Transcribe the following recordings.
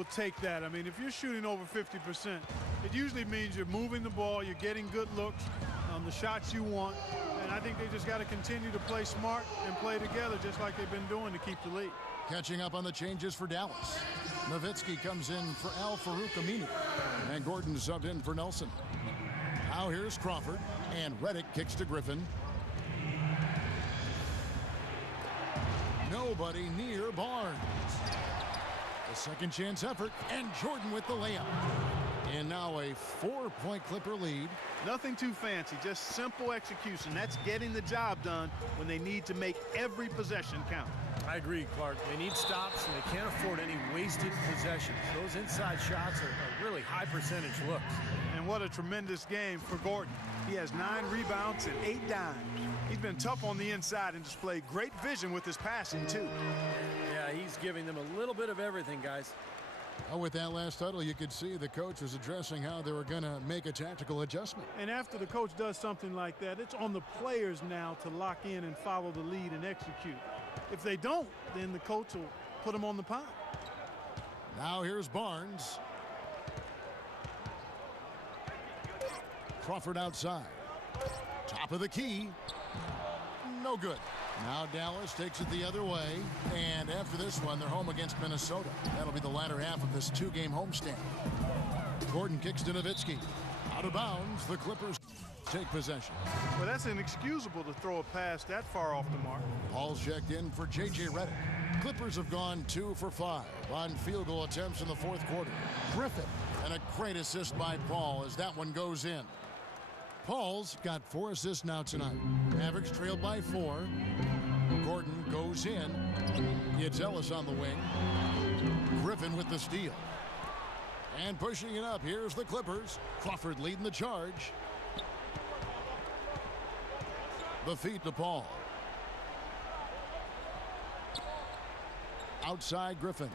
will take that. I mean, if you're shooting over 50%, it usually means you're moving the ball, you're getting good looks on the shots you want. And I think they just got to continue to play smart and play together just like they've been doing to keep the lead. Catching up on the changes for Dallas. Nowitzki comes in for Al-Farouq Amini. And Gordon subbed in for Nelson. Now here's Crawford. And Redick kicks to Griffin. Nobody near Barnes. A second chance effort. And Jordan with the layup. And now a 4-point Clipper lead. Nothing too fancy, just simple execution. That's getting the job done when they need to make every possession count. I agree, Clark. They need stops, and they can't afford any wasted possessions. Those inside shots are really high percentage looks. And what a tremendous game for Gordon. He has 9 rebounds and 8 dimes. He's been tough on the inside and displayed great vision with his passing, too. Yeah, he's giving them a little bit of everything, guys. With that last huddle, you could see the coach was addressing how they were going to make a tactical adjustment. And after the coach does something like that, it's on the players now to lock in and follow the lead and execute. If they don't, then the coach will put them on the pile. Now here's Barnes. Crawford outside. Top of the key. No good. Now Dallas takes it the other way. And after this one, they're home against Minnesota. That'll be the latter half of this 2-game homestand. Gordon kicks to Nowitzki. Out of bounds, the Clippers take possession. Well, that's inexcusable to throw a pass that far off the mark. Paul's checked in for J.J. Redick. Clippers have gone 2 for 5 on field goal attempts in the fourth quarter. Griffin, and a great assist by Paul as that one goes in. Paul's got 4 assists now tonight. Mavericks trailed by 4. Gordon goes in. It's Ellis on the wing. Griffin with the steal. And pushing it up, here's the Clippers. Crawford leading the charge. The feed to Paul. Outside Griffin.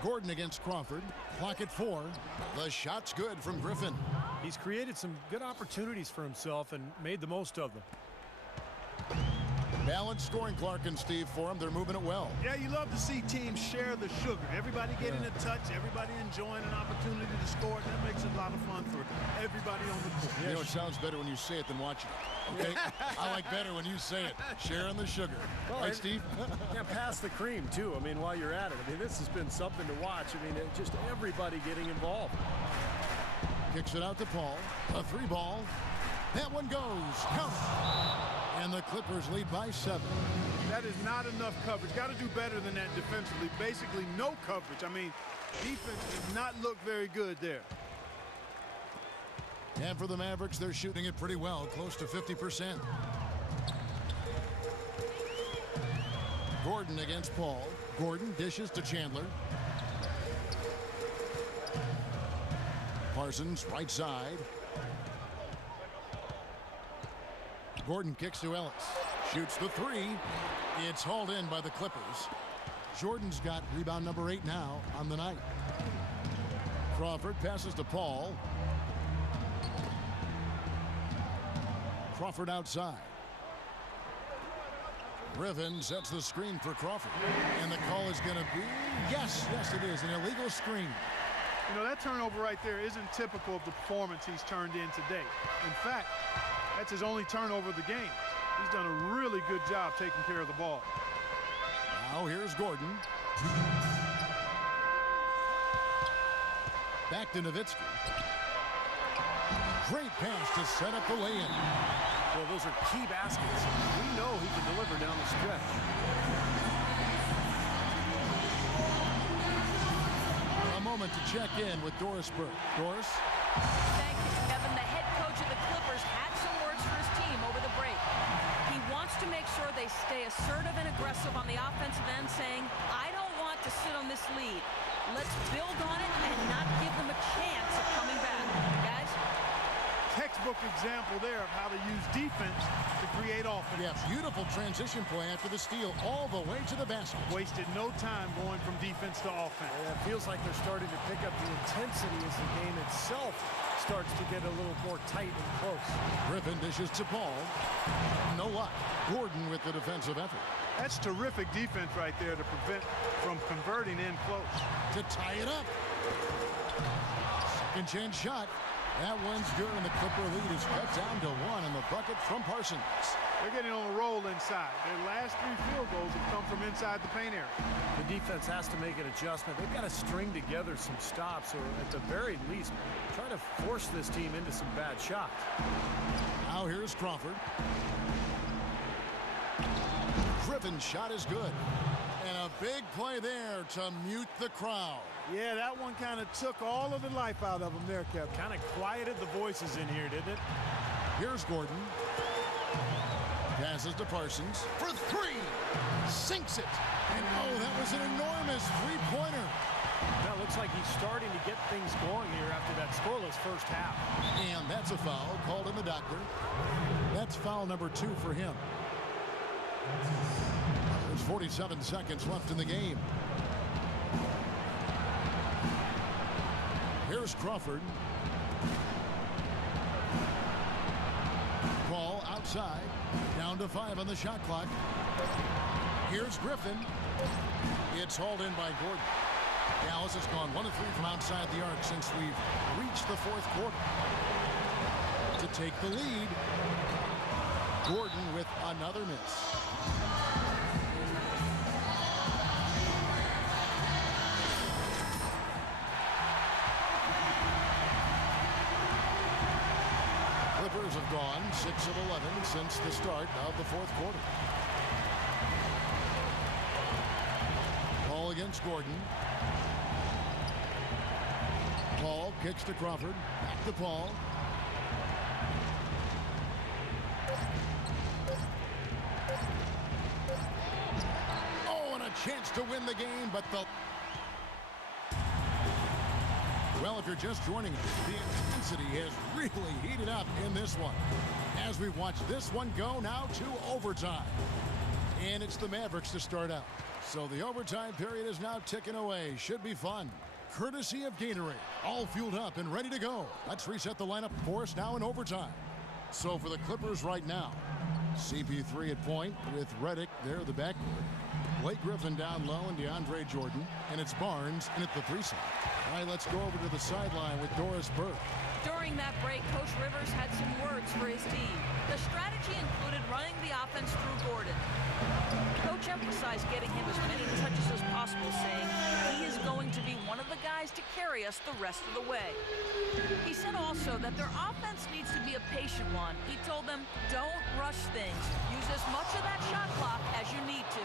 Gordon against Crawford. Clock at 4. The shot's good from Griffin. He's created some good opportunities for himself and made the most of them. Balanced scoring, Clark and Steve, for him. They're moving it well. Yeah, you love to see teams share the sugar. Everybody getting a touch, everybody enjoying an opportunity to score. That makes it a lot of fun for everybody on the court. You know, it sounds better when you say it than watching it. Okay? I like better when you say it. Sharing the sugar. Well, right, Steve? Yeah, pass the cream, too. I mean, while you're at it. I mean, this has been something to watch. I mean, just everybody getting involved. Kicks it out to Paul. A 3-ball. That one goes. Count. And the Clippers lead by 7. That is not enough coverage. Got to do better than that defensively. Basically, no coverage. I mean, defense did not look very good there. And for the Mavericks, they're shooting it pretty well, close to 50%. Gordon against Paul. Gordon dishes to Chandler. Parsons, right side. Gordon kicks to Ellis. Shoots the 3. It's hauled in by the Clippers. Jordan's got rebound number 8 now on the night. Crawford passes to Paul. Crawford outside. Griffin sets the screen for Crawford. And the call is going to be, yes, it is, an illegal screen. You know, that turnover right there isn't typical of the performance he's turned in today. In fact, that's his only turnover of the game. He's done a really good job taking care of the ball. Now here's Gordon. Back to Nowitzki. Great pass to set up the lay-in. Well, those are key baskets. We know he can deliver down the stretch. A moment to check in with Doris Burke. Doris? Thank you, Kevin. The head coach of the Clippers had some words for his team over the break. He wants to make sure they stay assertive and aggressive on the offensive end, saying, I don't want to sit on this lead. Let's build on it and not give them a chance of coming back. Guys? Textbook example there of how to use defense to create offense. Yeah, beautiful transition play after the steal all the way to the basket. Wasted no time going from defense to offense. Yeah, it feels like they're starting to pick up the intensity as the game itself starts to get a little more tight and close. Griffin dishes to Paul. No luck. Gordon with the defensive effort. That's terrific defense right there to prevent from converting in close. To tie it up. Second chance shot. That one's good, and the Clipper lead is cut down to 1 in the bucket from Parsons. They're getting on a roll inside. Their last 3 field goals have come from inside the paint area. The defense has to make an adjustment. They've got to string together some stops, or at the very least, try to force this team into some bad shots. Now here's Crawford. Griffin's shot is good. And a big play there to mute the crowd. Yeah, that one kind of took all of the life out of them there, Kevin. Kind of quieted the voices in here, didn't it? Here's Gordon. Passes to Parsons for 3. Sinks it. And oh, that was an enormous three-pointer. That looks like he's starting to get things going here after that scoreless first half. And that's a foul called in the doctor. That's foul number 2 for him. There's 47 seconds left in the game. Here's Crawford. Ball outside. Down to 5 on the shot clock. Here's Griffin. It's hauled in by Gordon. Dallas has gone 1 of 3 from outside the arc since we've reached the 4th quarter. To take the lead, Gordon with another miss. Clippers have gone 6 of 11 since the start of the 4th quarter. Ball against Gordon. Paul kicks to Crawford. Back to Paul. Oh, and a chance to win the game, but the... Well, if you're just joining us, the intensity has really heated up in this one. As we watch this one go now to overtime. And it's the Mavericks to start out. So the overtime period is now ticking away. Should be fun. Courtesy of Gatorade. All fueled up and ready to go. Let's reset the lineup for us now in overtime. So for the Clippers right now, CP3 at point with Redick there, the backcourt. Blake Griffin down low and DeAndre Jordan. And it's Barnes in at the 3 side. All right, let's go over to the sideline with Doris Burke. During that break, Coach Rivers had some words for his team. The strategy included running the offense through Gordon. Coach emphasized getting him as many touches as possible, saying he is going to be one of the guys to carry us the rest of the way. He said also that their offense needs to be a patient one. He told them, don't rush things. Use as much of that shot clock as you need to.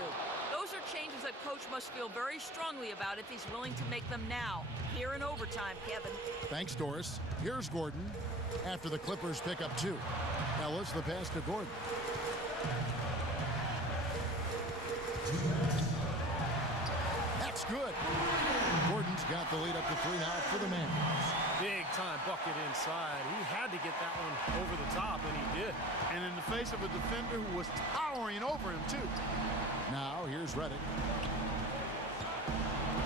Those are changes that Coach must feel very strongly about if he's willing to make them now, here in overtime, Kevin. Thanks, Doris. Here's Gordon after the Clippers pick up 2. Ellis the pass to Gordon. That's good. Gordon's got the lead up to 3 now for the Mavericks. Big time bucket inside. He had to get that one over the top, and he did. And in the face of a defender who was towering over him, too. Now, here's Redick.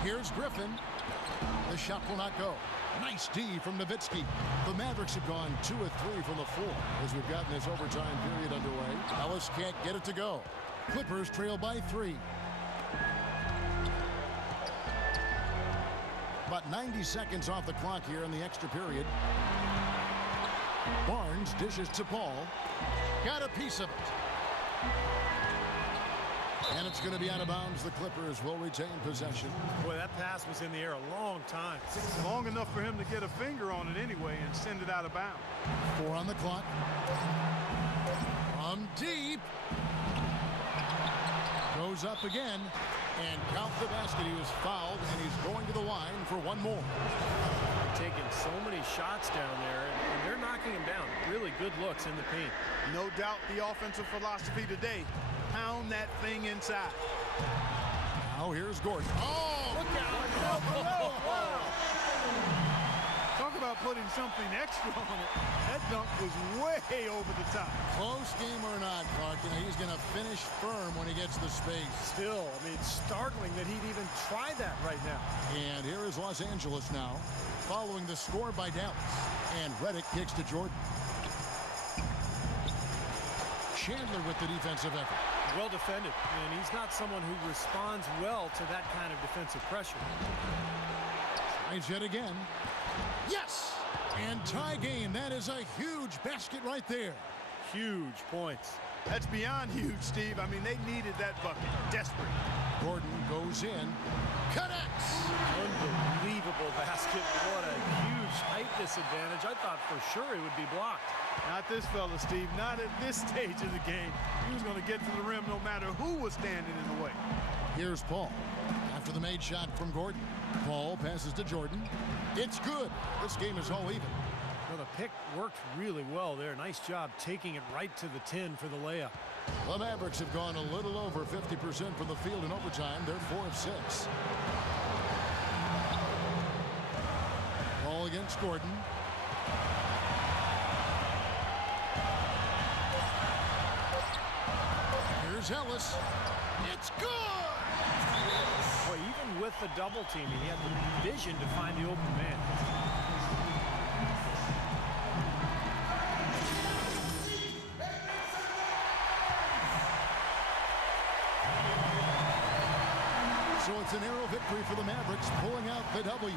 Here's Griffin. The shot will not go. Nice D from Nowitzki. The Mavericks have gone 2 of 3 from the floor as we've gotten this overtime period underway. Ellis can't get it to go. Clippers trail by 3. About 90 seconds off the clock here in the extra period. Barnes dishes to Paul. Got a piece of it. And it's going to be out of bounds. The Clippers will retain possession. Boy, that pass was in the air a long time. Long enough for him to get a finger on it anyway and send it out of bounds. 4 on the clock. From deep. Goes up again. And count the basket. He was fouled, and he's going to the line for 1 more. They're taking so many shots down there, and they're knocking them down. Really good looks in the paint. No doubt the offensive philosophy today. Pound that thing inside. Now here's Gordon. Oh, Look out! Wow. Talk about putting something extra on it. That dunk was way over the top. close game or not, Clark, he's going to finish firm when he gets the space. Still, I mean, it's startling that he'd even try that right now. And here is Los Angeles now, following the score by Dallas. And Redick kicks to Jordan. Chandler with the defensive effort. Well defended, and he's not someone who responds well to that kind of defensive pressure. Tries yet again. Yes! And tie game. That is a huge basket right there. Huge points. That's beyond huge, Steve. I mean, they needed that bucket. Desperate. Gordon goes in. Connects! Unbelievable basket. What a huge height disadvantage. I thought for sure he would be blocked. Not this fella, Steve. Not at this stage of the game. He was going to get to the rim no matter who was standing in the way. Here's Paul. After the made shot from Gordon. Paul passes to Jordan. It's good. This game is all even. Well, the pick worked really well there. Nice job taking it right to the 10 for the layup. The Mavericks have gone a little over 50% from the field in overtime. They're 4 of 6. Paul against Gordon. Here's Ellis. It's good! Boy, even with the double team, he had the vision to find the open man. So it's an arrow victory for the Mavericks, pulling out the W.